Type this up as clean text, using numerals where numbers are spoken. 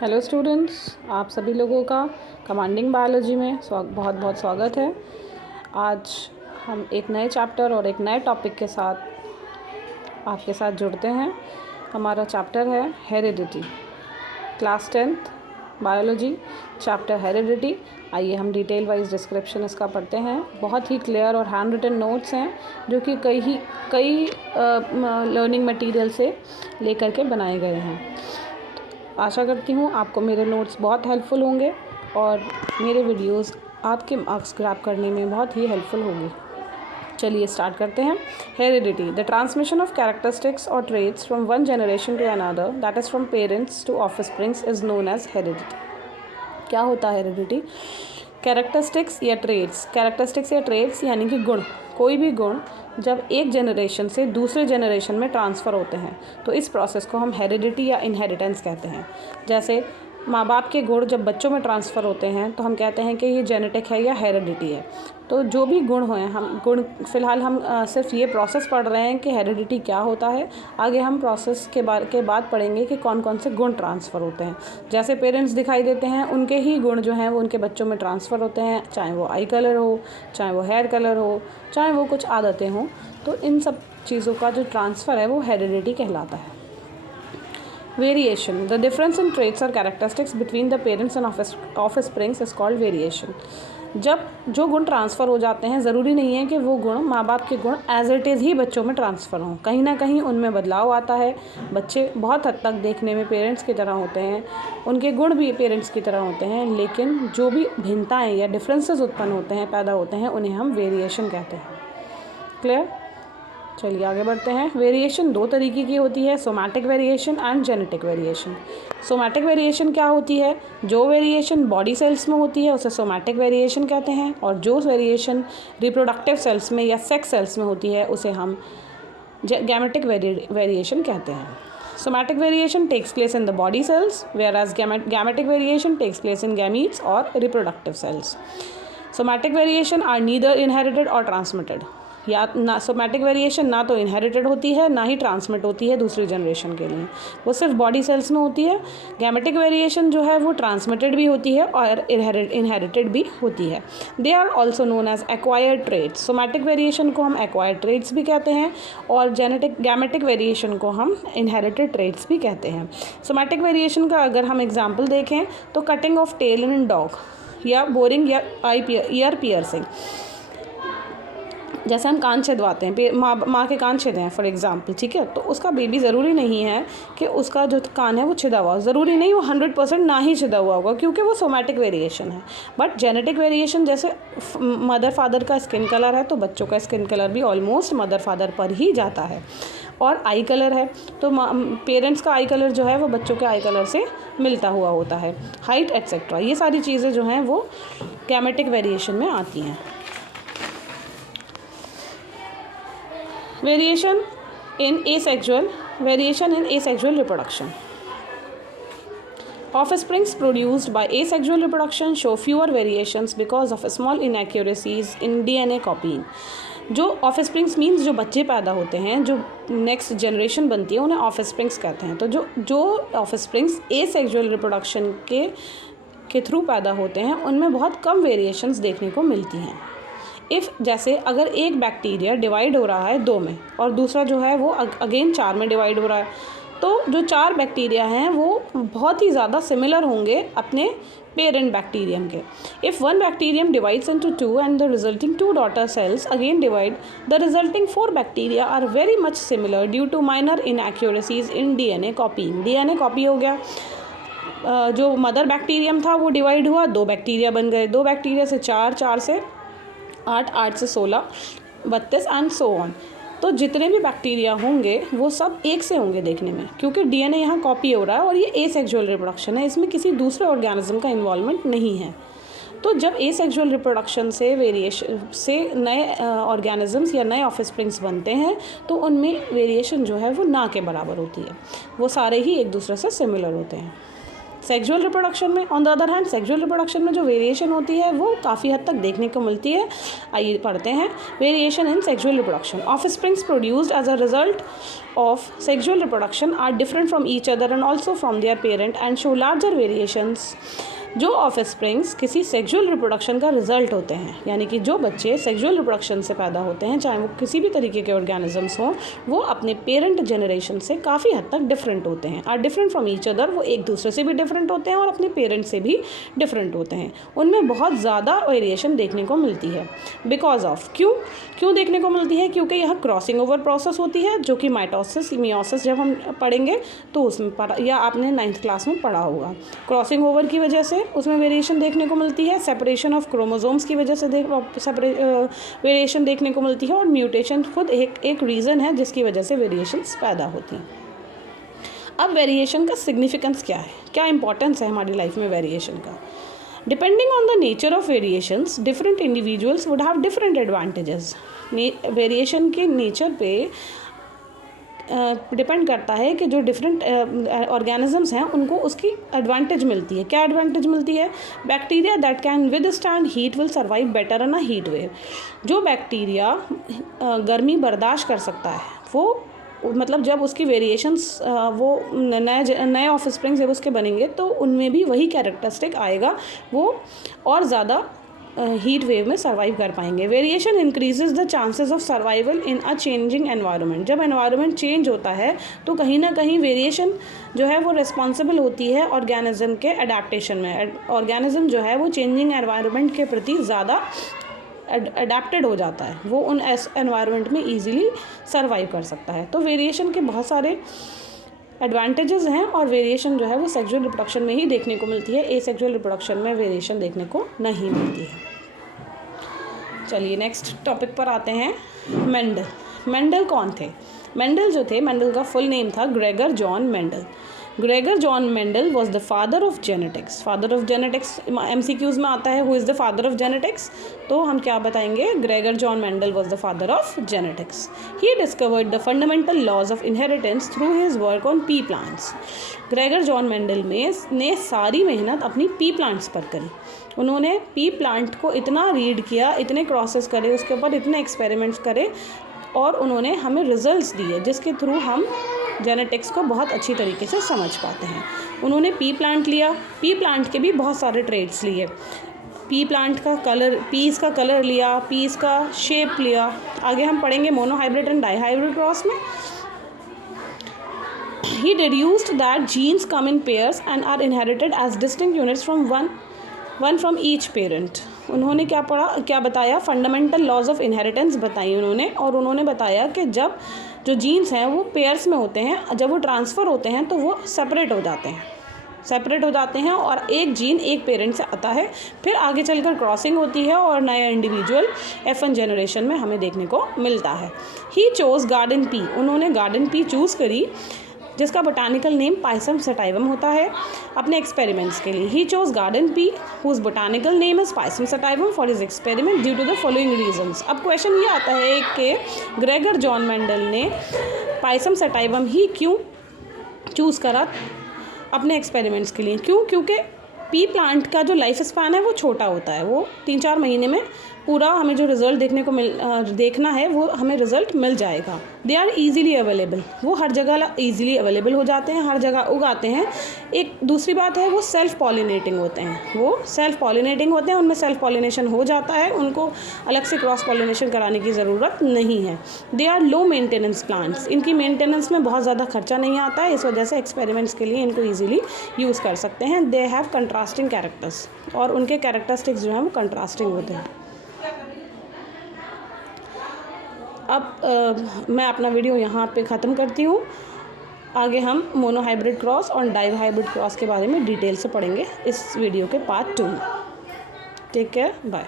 Hello students, आप सभी लोगों का कमांडिंग बायोलॉजी में बहुत बहुत स्वागत है। आज हम एक नए चैप्टर और एक नए टॉपिक के साथ आपके साथ जुड़ते हैं। हमारा चैप्टर है heredity, class 10th biology, chapter heredity. आइए हम डिटेल वाइज डिस्क्रिप्शन इसका पढ़ते हैं। बहुत ही क्लियर और हैंड रिटन नोट्स हैं जो कि कई लर्निंग मटेरियल से लेकर के बनाए गए हैं। आशा करती हूँ आपको मेरे नोट्स बहुत हेल्पफुल होंगे और मेरे वीडियोस आपके मार्क्स ग्रैब करने में बहुत ही हेल्पफुल होंगी। चलिए स्टार्ट करते हैं। Heredity, the transmission of characteristics और traits from one generation to another, that is from parents to offsprings, is known as heredity. क्या होता है हेरिडिटी? कैरेक्टरिस्टिक्स या ट्रेट्स यानी कि गुण, कोई भी गुण जब एक जनरेशन से दूसरे जनरेशन में ट्रांसफ़र होते हैं तो इस प्रोसेस को हम हेरिडिटी या इनहेरिटेंस कहते हैं। जैसे माँ बाप के गुण जब बच्चों में ट्रांसफ़र होते हैं तो हम कहते हैं कि ये जेनेटिक है या हेरिडिटी है। तो जो भी गुण हैं, हम गुण फ़िलहाल हम सिर्फ ये प्रोसेस पढ़ रहे हैं कि हेरिडिटी क्या होता है। आगे हम प्रोसेस के बाद पढ़ेंगे कि कौन कौन से गुण ट्रांसफ़र होते हैं। जैसे पेरेंट्स दिखाई देते हैं, उनके ही गुण जो हैं वो उनके बच्चों में ट्रांसफ़र होते हैं, चाहे वो आई कलर हो, चाहे वो हेयर कलर हो, चाहे वो कुछ आदतें हों। तो इन सब चीज़ों का जो ट्रांसफ़र है वो हेरिडिटी कहलाता है। Variation, the difference in traits और characteristics between the parents and offsprings is called variation. जब जो गुण ट्रांसफ़र हो जाते हैं, ज़रूरी नहीं है कि वो गुण माँ बाप के गुण एज इट इज़ ही बच्चों में ट्रांसफ़र हों, कहीं ना कहीं उनमें बदलाव आता है। बच्चे बहुत हद तक देखने में पेरेंट्स की तरह होते हैं, उनके गुण भी पेरेंट्स की तरह होते हैं, लेकिन जो भी भिन्नताएँ या डिफरेंसेस उत्पन्न होते हैं, पैदा होते हैं, उन्हें हम वेरिएशन कहते हैं। क्लियर? चलिए आगे बढ़ते हैं। वेरिएशन दो तरीके की होती है, somatic variation and genetic variation. Somatic variation क्या होती है? जो वेरिएशन बॉडी सेल्स में होती है उसे सोमैटिक वेरिएशन कहते हैं, और जो वेरिएशन रिप्रोडक्टिव सेल्स में या सेक्स सेल्स में होती है उसे हम गैमेटिक वेरिएशन कहते हैं। Somatic variation takes place in the body cells, whereas gametic variation takes place in gametes or reproductive cells. Somatic variation are neither inherited or transmitted. या ना सोमैटिक वेरिएशन ना तो इनहेरिटेड होती है ना ही ट्रांसमिट होती है दूसरी जनरेशन के लिए, वो सिर्फ बॉडी सेल्स में होती है। गैमेटिक वेरिएशन जो है वो ट्रांसमिटेड भी होती है और इनहेरिटेड भी होती है। They are also known as acquired traits. Somatic variation को हम एक्वायर्ड ट्रेट्स भी कहते हैं और गैमेटिक वेरिएशन को हम इनहेरिटेड ट्रेट्स भी कहते हैं। सोमैटिक वेरिएशन का अगर हम एग्जाम्पल देखें तो cutting of tail in dog, या बोरिंग या ईयर पियर्सिंग। जैसे हम कान छिदवाते हैं, माँ के कान छिदे हैं फॉर एग्जांपल, ठीक है, तो उसका बेबी ज़रूरी नहीं है कि उसका जो कान है वो छिदा हुआ, ज़रूरी नहीं वो 100% ना ही छिदा हुआ होगा, क्योंकि वो सोमैटिक वेरिएशन है। बट जेनेटिक वेरिएशन, जैसे मदर फादर का स्किन कलर है तो बच्चों का स्किन कलर भी ऑलमोस्ट मदर फादर पर ही जाता है। और आई कलर है तो पेरेंट्स का आई कलर जो है वो बच्चों के आई कलर से मिलता हुआ होता है। हाइट एट्सेट्रा, ये सारी चीज़ें जो हैं वो गैमेटिक वेरिएशन में आती हैं। Variation in asexual reproduction. Offsprings produced by asexual reproduction show fewer variations because of small inaccuracies in DNA copying. जो ऑफस्प्रिंग्स मीन्स जो बच्चे पैदा होते हैं, जो नेक्स्ट जनरेशन बनती है, उन्हें ऑफस्प्रिंग्स कहते हैं। तो जो ऑफस्प्रिंग्स एसेक्सुअल रिप्रोडक्शन के थ्रू पैदा होते हैं उनमें बहुत कम वेरिएशंस देखने को मिलती हैं। जैसे अगर एक बैक्टीरिया डिवाइड हो रहा है 2 में और दूसरा जो है वो अगेन 4 में डिवाइड हो रहा है, तो जो 4 बैक्टीरिया हैं वो बहुत ही ज़्यादा सिमिलर होंगे अपने पेरेंट बैक्टीरियम के। If one bacterium divides into 2 and the resulting 2 daughter cells again divide, the resulting 4 bacteria are very much similar due to minor inaccuracies in DNA copying. DNA copy हो गया, जो mother bacterium था वो divide हुआ, 2 bacteria बन गए, 2 bacteria से 4, 4 से 8, 8 से 16, 32 एंड सो ऑन। तो जितने भी बैक्टीरिया होंगे वो सब एक से होंगे देखने में, क्योंकि डीएनए यहाँ कॉपी हो रहा है और ये एसेक्सुअल रिप्रोडक्शन है, इसमें किसी दूसरे ऑर्गेनिज्म का इन्वॉल्वमेंट नहीं है। तो जब एसेक्सुअल रिप्रोडक्शन से वेरिएशन से नए ऑर्गेनिजम्स या नए ऑफस्प्रिंग्स बनते हैं तो उनमें वेरिएशन जो है वो ना के बराबर होती है, वो सारे ही एक दूसरे से सिमिलर होते हैं। सेक्सुअल रिप्रोडक्शन में on the other hand sexual reproduction में जो वेरिएशन होती है वो काफ़ी हद तक देखने को मिलती है। आइए पढ़ते हैं। Variation in sexual reproduction, offsprings produced as a result of sexual reproduction are different from each other and also from their parent and show larger variations। जो ऑफस्प्रिंग्स किसी सेक्सुअल रिप्रोडक्शन का रिजल्ट होते हैं, यानी कि जो बच्चे सेक्सुअल रिप्रोडक्शन से पैदा होते हैं, चाहे वो किसी भी तरीके के ऑर्गेनिजम्स हों, वो अपने पेरेंट जनरेशन से काफ़ी हद तक डिफरेंट होते हैं। Are different from each other, वो एक दूसरे से भी डिफरेंट होते हैं और अपने पेरेंट से भी डिफरेंट होते हैं। उनमें बहुत ज़्यादा वेरिएशन देखने को मिलती है। बिकॉज ऑफ, क्यों देखने को मिलती है? क्योंकि यह क्रॉसिंग ओवर प्रोसेस होती है, जो कि माइटोसिस मियोसिस जब हम पढ़ेंगे तो उसमें या आपने 9th क्लास में पढ़ा होगा। क्रॉसिंग ओवर की वजह से उसमें वेरिएशन देखने को मिलती है। सेपरेशन ऑफ क्रोमोसोम्स की वजह से वेरिएशन देखने को मिलती है। और म्यूटेशन खुद एक रीज़न है जिसकी वजह से वेरिएशंस पैदा होती हैं। अब वेरिएशन का सिग्निफिकेंस क्या है, क्या इंपॉर्टेंस है हमारी लाइफ में वेरिएशन का? Depending on the nature of variations, different individuals would have different advantages. Variation के नेचर पे डिपेंड करता है कि जो डिफरेंट ऑर्गेनिजम्स हैं उनको उसकी एडवांटेज मिलती है। क्या एडवांटेज मिलती है? Bacteria that can withstand heat will survive better in a heat wave. जो बैक्टीरिया गर्मी बर्दाश्त कर सकता है, वो मतलब जब उसकी वेरिएशंस वो नए ऑफस्प्रिंग्स जब उसके बनेंगे तो उनमें भी वही कैरेक्टरिस्टिक आएगा, वो और ज़्यादा हीट वेव में सर्वाइव कर पाएंगे। Variation increases the chances of survival in a changing environment. जब एनवायरनमेंट चेंज होता है तो कहीं ना कहीं वेरिएशन जो है वो रिस्पॉन्सिबल होती है ऑर्गेनिज्म के अडेप्टेशन में। ऑर्गेनिज्म जो है वो चेंजिंग एनवायरनमेंट के प्रति ज़्यादा अडेप्टेड हो जाता है, वो उन एनवायरनमेंट में ईजिली सर्वाइव कर सकता है। तो वेरिएशन के बहुत सारे एडवांटेजेस हैं और वेरिएशन जो है वो सेक्सुअल रिप्रोडक्शन में ही देखने को मिलती है। एसेक्सुअल रिप्रोडक्शन में वेरिएशन देखने को नहीं मिलती है। चलिए नेक्स्ट टॉपिक पर आते हैं। मेंडल कौन थे? मेंडल जो थे, मेंडल का फुल नेम था Gregor John Mendel. Gregor John Mendel was the father of genetics. Father of genetics MCQs में आता है, who is the father of genetics? तो हम क्या बताएंगे? Gregor John Mendel was the father of genetics. He discovered the fundamental laws of inheritance through his work on pea plants. Gregor John Mendel ने सारी मेहनत अपनी पी प्लांट्स पर करी। उन्होंने पी प्लांट को इतना रीड किया, इतने क्रॉसेस करे, उसके ऊपर इतने एक्सपेरिमेंट्स करे और उन्होंने हमें रिजल्ट्स दिए जिसके थ्रू हम जेनेटिक्स को बहुत अच्छी तरीके से समझ पाते हैं। उन्होंने पी प्लांट लिया, पी प्लांट के भी बहुत सारे ट्रेड्स लिए। पी प्लांट का कलर, पीस का कलर लिया, पीस का शेप लिया। आगे हम पढ़ेंगे मोनोहाइब्रिड एंड डाईहाइब्रिड क्रॉस में। He deduced that genes come in pairs and are inherited as distinct units from one from each parent। उन्होंने क्या बताया? फंडामेंटल लॉज ऑफ इनहेरिटेंस बताई उन्होंने, और उन्होंने बताया कि जब जो जीन्स हैं वो पेयर्स में होते हैं, जब वो ट्रांसफ़र होते हैं तो वो सेपरेट हो जाते हैं और एक जीन एक पेरेंट से आता है, फिर आगे चलकर क्रॉसिंग होती है और नया इंडिविजुअल F1 जनरेशन में हमें देखने को मिलता है। ही चोज़ गार्डन पी। उन्होंने गार्डन पी चूज़ करी जिसका बोटानिकल नेम पाइसम सटाइवम होता है अपने एक्सपेरिमेंट्स के लिए। He chose garden pea whose botanical name is Pisum sativum for his experiment due to the following reasons. अब क्वेश्चन ये आता है कि ग्रेगर जॉन मेंडल ने पाइसम सटाइवम ही क्यों चूज़ करा अपने एक्सपेरिमेंट्स के लिए? क्योंकि पी प्लांट का जो लाइफ स्पैन है वो छोटा होता है, वो 3-4 महीने में पूरा हमें जो रिज़ल्ट देखना है वो हमें रिज़ल्ट मिल जाएगा। दे आर ईज़िली अवेलेबल, वो हर जगह ईज़िली अवेलेबल हो जाते हैं, हर जगह उगाते हैं। एक दूसरी बात है वो सेल्फ पॉलिनेटिंग होते हैं, उनमें सेल्फ पॉलिनेशन हो जाता है, उनको अलग से क्रॉस पॉलिनेशन कराने की ज़रूरत नहीं है। They are low maintenance plants, इनकी मेंटेनेंस में बहुत ज़्यादा खर्चा नहीं आता है, इस वजह से एक्सपेरिमेंट्स के लिए इनको ईज़िली यूज़ कर सकते हैं। दे हैव कंट्रास्टिंग कैरेक्टर्स, और उनके कैरेक्टरिस्टिक्स जो हैं वो कंट्रास्टिंग होते हैं। अब मैं अपना वीडियो यहाँ पे ख़त्म करती हूँ। आगे हम मोनोहाइब्रिड क्रॉस और डाईहाइब्रिड क्रॉस के बारे में डिटेल से पढ़ेंगे इस वीडियो के पार्ट 2 में। Take care, bye.